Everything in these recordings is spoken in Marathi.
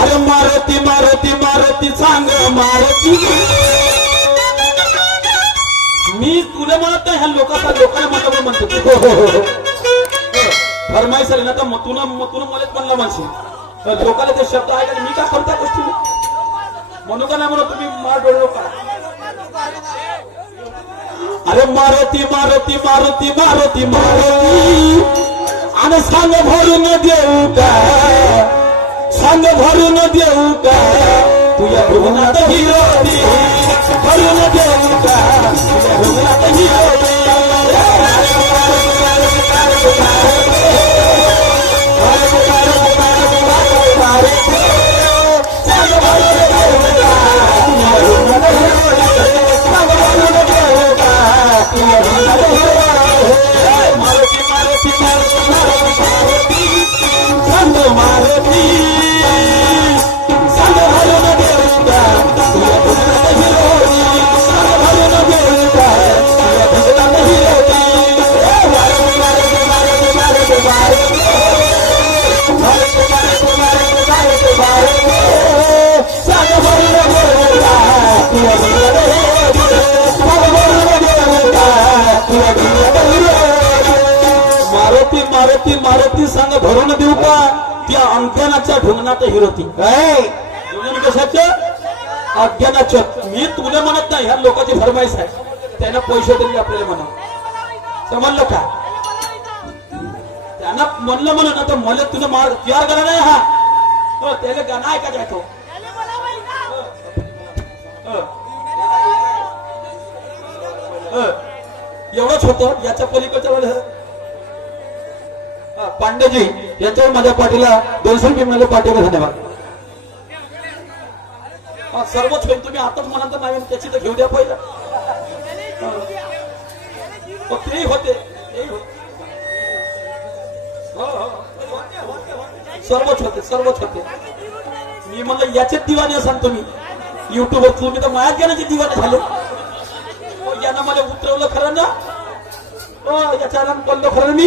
अरे मारुती मारुती मारुती सांग मारुती मी तुला म्हणत नाही ह्या लोकांना लोकांना म्हणतो पण म्हणतो हो हो हो हो. फरमाईस आली ना तर मग तुला मग तुला मलाच म्हणलं माणसे लोकांना ते शब्द ऐकायला मी काय करतो त्या गोष्टी म्हणू का नाही म्हणून तुम्ही मार डोळे का अरे मारुती मारुती मारुती मारुती मारुती आणि सांग भरून देऊ का सांग भरून देऊ का तुझ्या भुवनात हिरोती भरून देऊ का तुझ्या भुवनात हिरोती मारुती मारुती सांग भरून देऊ का? त्या अंकनाच्या ढुंगणात हिरोती काय? ढुंगण कशाचं? अज्ञानाचं मी तुला म्हणत नाही ह्या लोकांची फरमाईश आहे. त्यांना पैसे दिले आपल्याला म्हणा समजलं का? त्यांना म्हणलं म्हणून आता मला तुझं मार तयार करा नाही हा. हो, त्याला गाणं ऐकायचं आहे तो. हो. हो. एवढंच होतं याच्या पलीकडच्या वेळेस पांडेजी यांच्यावर माझ्या पाठीला दोनशे रुपये मिळाले पाठीला धन्यवाद. सर्वच होईल तुम्ही आताच म्हणाल तर नाही त्याची तर घेऊ द्या पहिला. तेही होते हो, हो. सर्वच होते सर्वच होते. मी म्हणलं याचे दिवाने असाल तुम्ही. युट्यूबवर तुम्ही तर माया घेण्याचे दिवाने झाले. यांना यानं मला उतरवलं खरं ना? याच्या नाम पडलो खरं मी.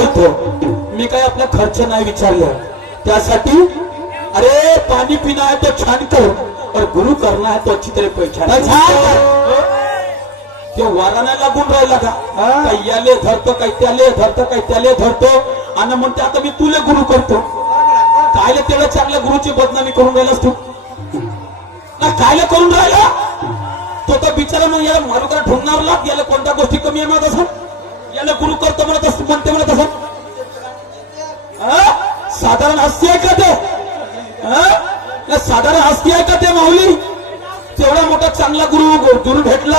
बोलतो मी काय आपला खर्च नाही विचारलं. त्यासाठी अरे पाणी पिणं आहे तो छान कर. और गुरु करना है तो अच्छी तरह पहचान कर. ते वारा नाही लागून राहिला का? हा. काही याले धरतो काही त्याले धरतो काही त्याले धरतो. आणि म्हणते आता मी तुले गुरु करतो. कायले तेवढं चांगल्या गुरुची बदनामी करून राहिलास तू? कायले करून राहिला? तो तर बिचारा मग याला मारुका ठोकणार लाग याला कोणत्या गोष्टी कमी येणार असं याला गुरु करतो म्हणत असतो म्हणते म्हणत असत साधारण हस्ती आहे का ते? साधारण हस्ती आहे का ते माऊली? तेवढा मोठा चांगला गुरु गुरु भेटला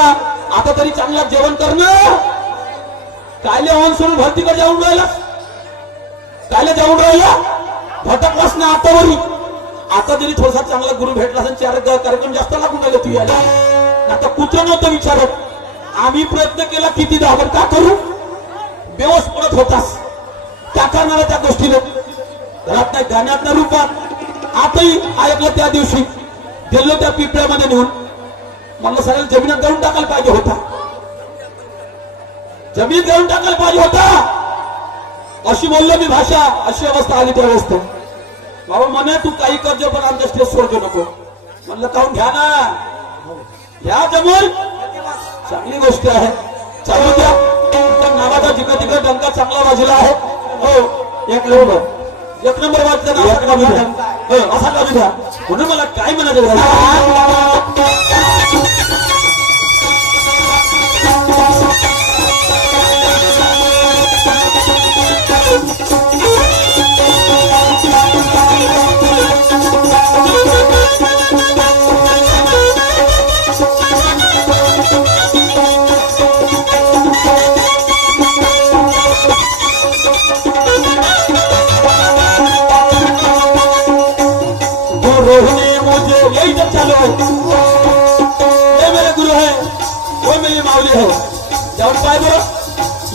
आता तरी चांगला जेवण करणं कायले ऑन सोडून भरतीकडे जाऊन राहिला? कायले जाऊन राहिला? भटकलास ना आतावरी आता जरी थोडासा चांगला गुरु भेटला असेल चार कार्यक्रम जास्त लागून राहिले तू याला. आता कुत्र नव्हतं विचारत. आम्ही प्रयत्न केला किती दाबर का करू? बेवस पडत होतास. त्या मला त्या गोष्टीने घरात गाण्यातल्या रूपात आताही ऐकलं त्या दिवशी. गेलो त्या पिपळ्यामध्ये नेऊन. मला सगळ्या जमिनीत गळून टाकायला पाहिजे होता. जमीन गळून टाकायला पाहिजे होता. अशी बोललो मी भाषा अशी अवस्था आली त्या अवस्था बाबा म्हणे तू काही कर्ज पण आमच्या स्टेज सोडतो नको. म्हणलं काहून? घ्या ना. घ्या जमून. चांगली गोष्ट आहे. चालू द्या. नावाचा जिकडे तिकडे डंका चांगला वाजला आहे. हो एक नंबर. एक नंबर वाजला असा हो, असा द्या. म्हणून मला काय म्हणायचं? ये मेरे गुरु है वो मेरी माऊली हो जाऊन काय बरं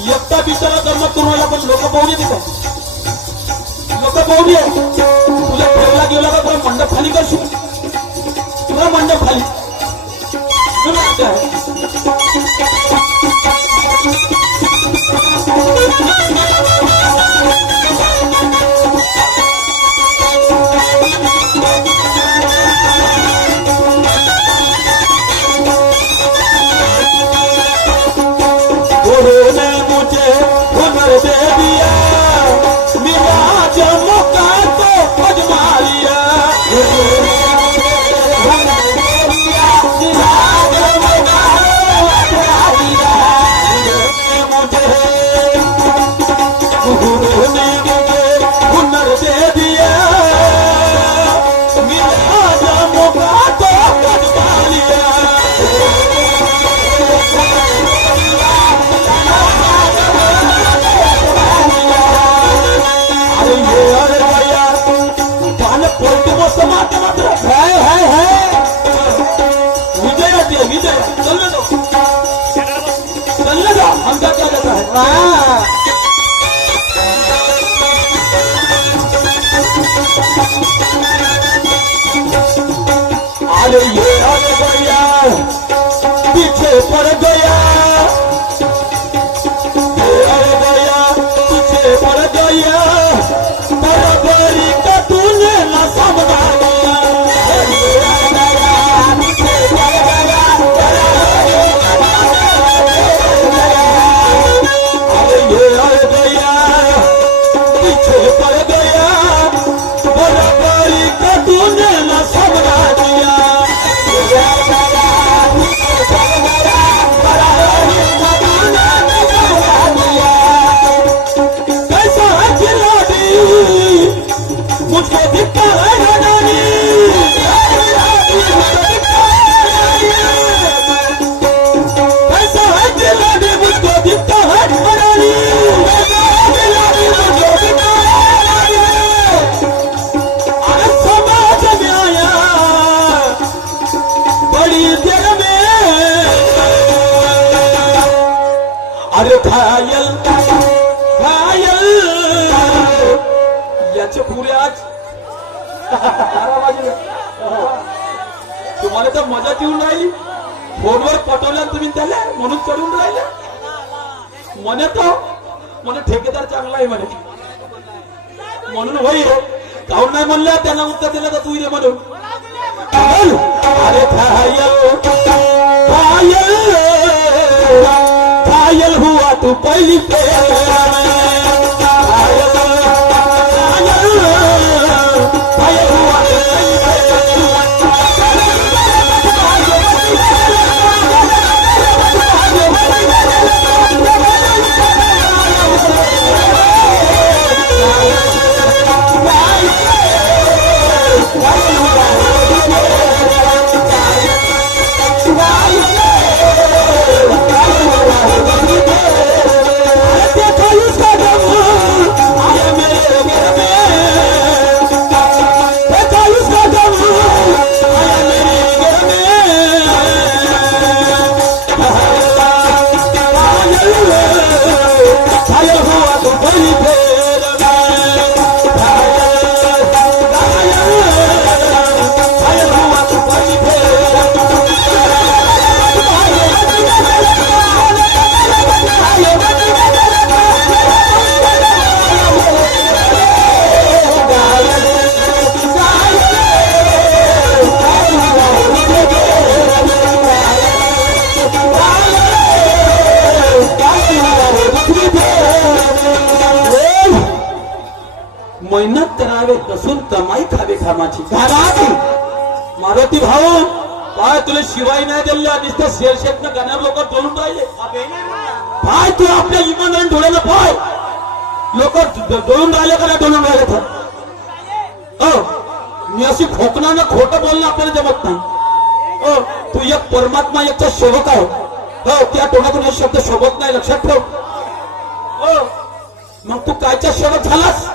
एकटा बिचारा कर्म करून पण लोक पाहुणे येते लोक पाहुणे ये तुला ठेवला गेला का तुला मंडप खाली करशील तुला मंडप खाली तुला चल ना अरे ये अरे पीछे पड़ गया तुम्हाला तर मजा येऊन राहिली. फोनवर पटवल्या तुम्ही त्याला म्हणून चढून राहिले. म्हणे तो म्हणे ठेकेदार चांगला आहे म्हणे. म्हणून होई काहून नाही म्हणलं? त्यांना उत्तर दिलं तर तू रे म्हणून. अरे घायल घायल हुआ तू पहिली फेर. मारुती भाऊ काय तुला शिवाय नाही दिल्या नुसतं शेरशेतनं गाण्यावर लोक डोलून राहिले. पाय तू आपल्या इमानदारी डोळ्याला पाय? लोक डोळून राहिले का नाही डोलून राहिले तर? मी अशी खोकणानं खोटं बोलणं आपल्याला जमत नाही. तू एक परमात्मा एकचा सेवक आहे. हो त्या तोंडातून हे शब्द शोभत नाही लक्षात ठेव. हो मग तू कायच्या शेवट झालास?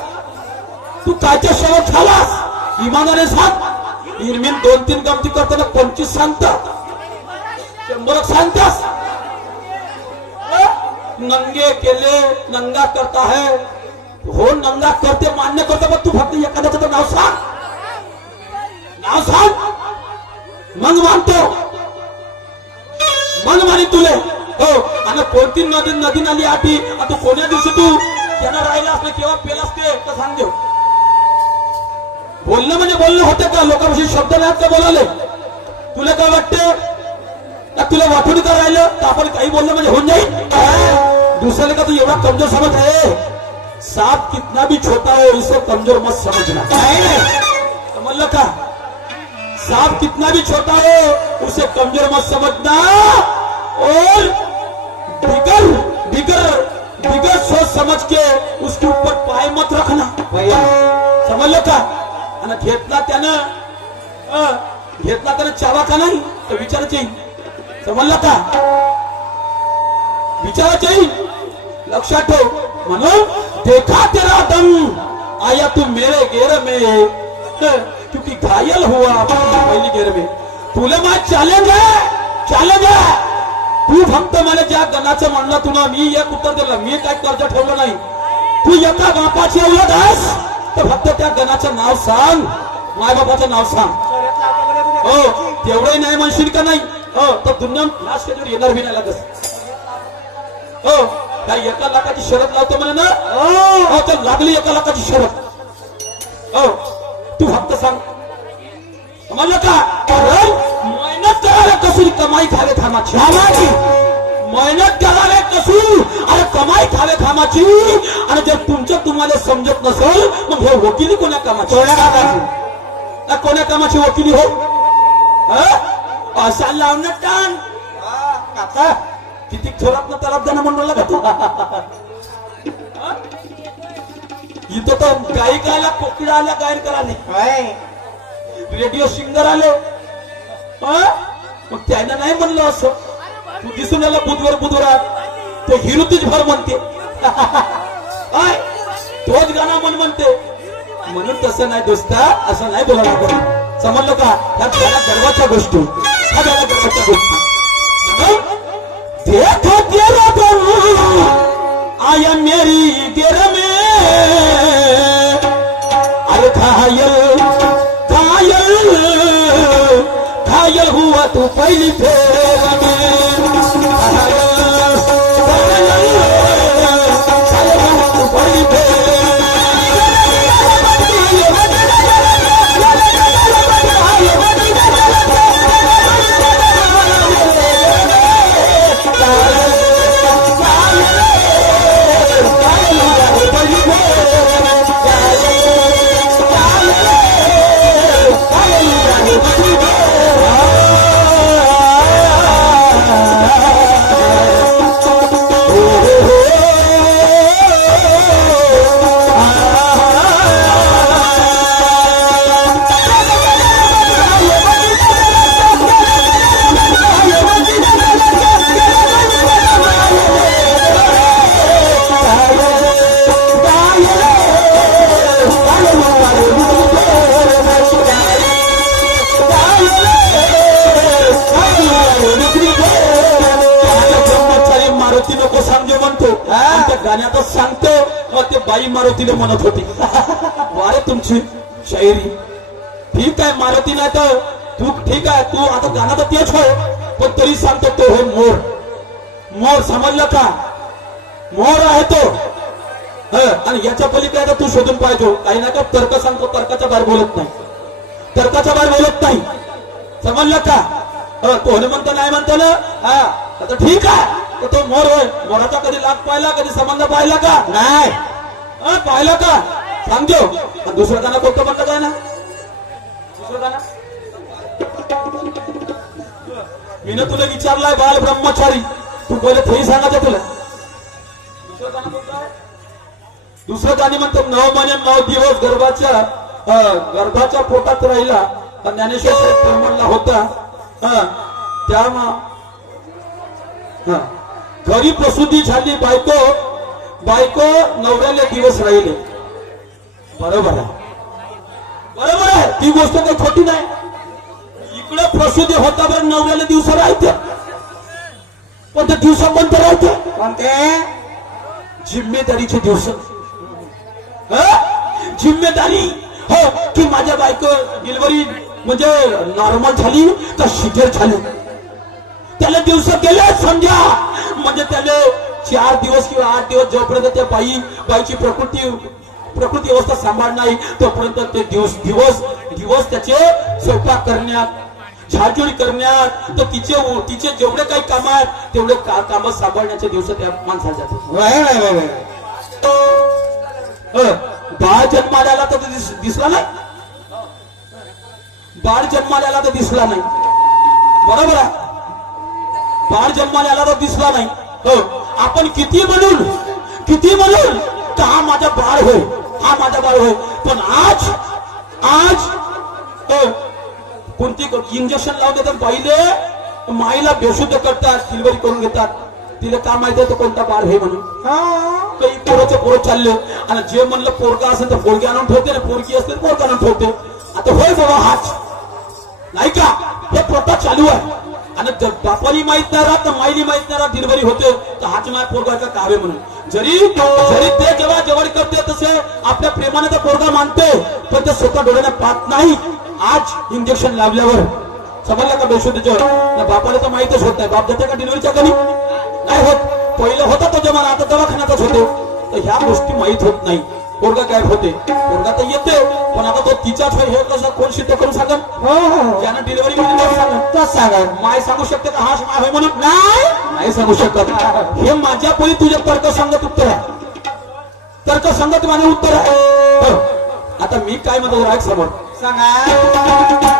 तू कायच्या शेवट झालास? इमानाने सांग. इरमीन दोन तीन गमती करताना पंचवीस सांगतात. शंभर सांगतास नंगे केले नंगा करता है. हो नंगा करते मान्य करतो पण तू फक्त एखाद्याचं तर नाव सांग. नाव सांग. मग मानतो. मन मानी तुले. हो आणि कोणती नदी नदी नाली आठी आता कोण्या दिवशी तू त्यांना राहिला असलं केव्हा पेला ते तर सांग देऊ बोलणं म्हणजे बोलणं होते का? लोकांविषयी शब्द नाहीत का बोलाले तुला काय वाटतं? का तुला वाटून का राहिलं तर आपण काही बोललं म्हणजे होऊन जाईल? दुसऱ्याला का तू एवढा कमजोर समज आहे? सांप कितना भी छोटा हो इसे कमजोर मत समझना समजलं का? सांप कितना भी छोटा हो उसे कमजोर मत समझना और बिगर बिगर बिगर सोच समझ के उसके ऊपर पाय मत रखना. समजलं का? आणि घेतला त्यानं घेतला त्यानं चावा का नाही? तर विचारायची. समजला का? विचारायची. लक्षात ठेव. म्हणून देखा तेरा दम. आया तू मेरे गेर में. क्योंकि घायल हुआ पहिली गेर में. तुला मा चॅलेंज आहे. चॅलेंज आहे. तू फक्त मला ज्या गणाचं म्हणलं तुला मी एक उत्तर दिलं. मी काय कर्ज ठेवलं नाही. तू एका बापाची अवलट आहेस तर फक्त त्या गणाचं नाव सांग. मायबापाचं नाव सांग. हो तेवढंही नाही म्हणशील का नाही? हो तर दुनिया लास्ट स्टेजवर येणार बी नाही लागत. हो काय एका लाखाची शरत लावतो म्हणे ना? हो. तर लागली एका लाखाची शरत हो तू फक्त सांग. समजलं का? कारण मेहनत करायला कसून कमाई खामाची खामाची मेहनत करायला कसून अरे कमाई खावे खामाची आणि जर तुमचं तुम्हाला समजत नसेल मग हे वकिली कोण्या कामाची? कोण्या कामाची? कोण्या कामाची वकिली हो? हं? अशा लावणं टाण. काका. किती थोरात ना तरात जाणं म्हणून का तू? इथं तर गायिक आल्या कोकिळा आल्या गायन करायला रेडिओ सिंगर आले? मग त्यानं नाही म्हणलं असं. तू दिसून आला बुधवार बुधवारात. तो हिरुतीच भर म्हणते. काय तोच गाणं म्हण म्हणते. म्हणून तसं नाही दोस्ता असं नाही बोलायला लागत समजलं का? ह्या झाल्या गर्वाच्या गोष्टी. ह्या झाल्या गर्वाच्या गोष्टी. देखो तेरा दम. आया मेरी गिर में. अरे घायल घायल घायल हुआ तू पहली फेर. आहे मारुती नाही तर तू ठीक आहे तू आता गाणं तर तेच हो पण तरी सांगतो तो हे मोर. मोर समजलं का? मोर आहे तो. आणि याच्या पलीकडे आता तू शोधून पाहिजे. काही ना का तर्क सांगतो तर्काच्या बाहेर बोलत नाही. तर्काच्या बाहेर बोलत नाही. समजलं का? तो हनुमंत नाही म्हणतो ना? हा आता ठीक आहे तर तो मोर होय. मोराचा कधी लाभ पाहिला कधी संबंध पाहिला का? नाही. पाहिला का? सांगतो. आणि दुसरं गाणं कोणतं म्हणलं काय ना मी मीनं तुला विचारलाय बाल ब्रह्मचारी. तू पहिले तेही सांगायचं तुला. दुसरं गाणी म्हणतो. नऊ महिने नऊ दिवस गर्भाच्या गर्भाच्या पोटात राहिला. ज्ञानेश्वर साहेब म्हणला होता. त्या घरी प्रसूती झाली बायको बायको नवऱ्याला दिवस राहिले. बरोबर आहे. बरोबर? आहे ती गोष्ट काही खोटी नाही. इकडे प्रसूती होता बरं नवऱ्याला दिवस राहते पण ते दिवसा बंद राहते कोणते? जिम्मेदारीचे दिवस. हं? जिम्मेदारी. हो की माझ्या बायको डिलिव्हरी म्हणजे नॉर्मल झाली तर शिजर झाली. त्याला दिवस गेले समजा म्हणजे त्याला चार दिवस किंवा आठ दिवस जोपर्यंत त्या बाई बाईची प्रकृती प्रकृती अवस्था सांभाळ नाही. तोपर्यंत ते दिवस दिवस दिवस त्याचे स्वयंपाक करण्यात झाडझूड करण्यात तर तिचे तिचे जेवढे काही काम आहेत तेवढे काम सांभाळण्याचे दिवस त्या माणसाला बाळ जन्माला आला तर दिसला नाही? बाळ जन्माला आला तर दिसला नाही. बरोबर आहे? बाळ जन्माला आला तर दिसला नाही. हो आपण किती म्हणून किती म्हणून तर हा माझा बाळ होय हा माझा बाळ होय पण आज आज हो कोणती इंजेक्शन लावून देतात पहिले माईला बेशुद्ध करतात डिलिव्हरी करून घेतात. तिला का माहिती आहे तो कोणता बाळ हे म्हणून? हा. काही पोराचे पोरं चालले. आणि जे म्हणलं पोरगा असेल तर पोरगी आणून ठेवते ना पोरगी तर पोरगा आणून ठेवते. आता होय बाबा हाच. नाही का? हे प्रथा चालू आहे. आणि बापाली माहीत नाही राहत माईली माहीत नाही राहत डिलिव्हरी होते. तर हाच माय पोरगा का कावे म्हणून. जरी जरी ते जेव्हा जेवढ करते तसे आपल्या प्रेमाने तर पोरगा मानते पण ते स्वतः डोळ्याने पाहत नाही. आज इंजेक्शन लावल्यावर समजलं का बेशुद्धीच्यावर बापाला तर माहितच होत नाही. बाप जाते का डिलिव्हरीच्या कधी नाही होत. पहिलं होता तो जमाना आता दवाखान्यातच होते. तर ह्या गोष्टी माहीत होत नाही. पोरगा काय होते. पोरगा तर येते पण आता तो होय हे कसं कोण सिद्ध करून सांगन? हो हो. ज्यानं डिलिव्हरी मध्ये सांगा माय सांगू शकते का? हा माय होय म्हणून? नाही. नाही सांगू शकत. हे माझ्या परी तुझे तर्क संगत उत्तर आहे. तर्क संगत माझे उत्तर आहे. आता मी काय म्हणतो राईट समोर. सांगा.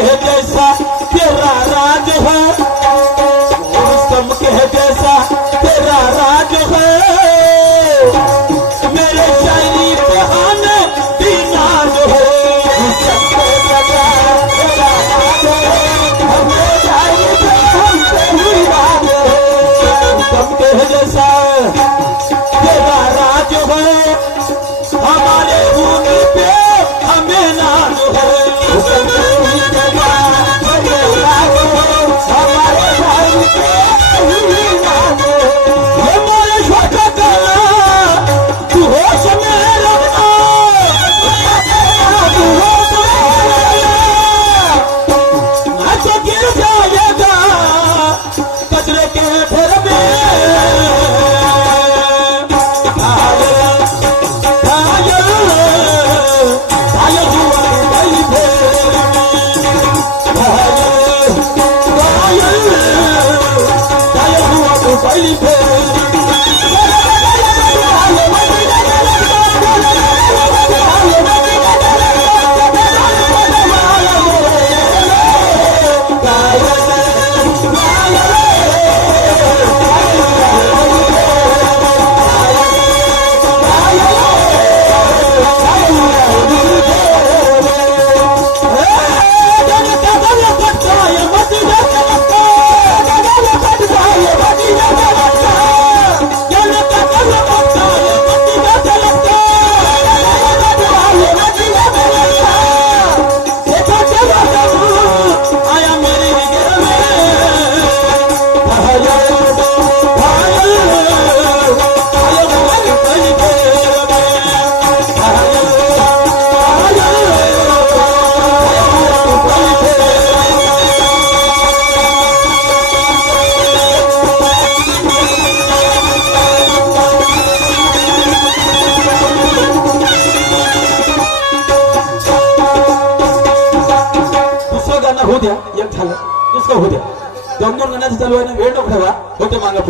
रुस्तम के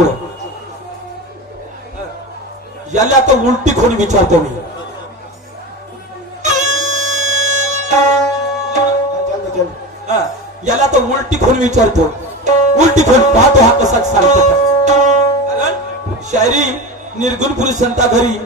पुढं. याला आता उलटी खोली विचारतो मी. याला आता उलटी खोल विचारतो. उलटी खोल पाहतो हा कसा सांगतो कारण शायरी निर्गुण पुरुष संता घरी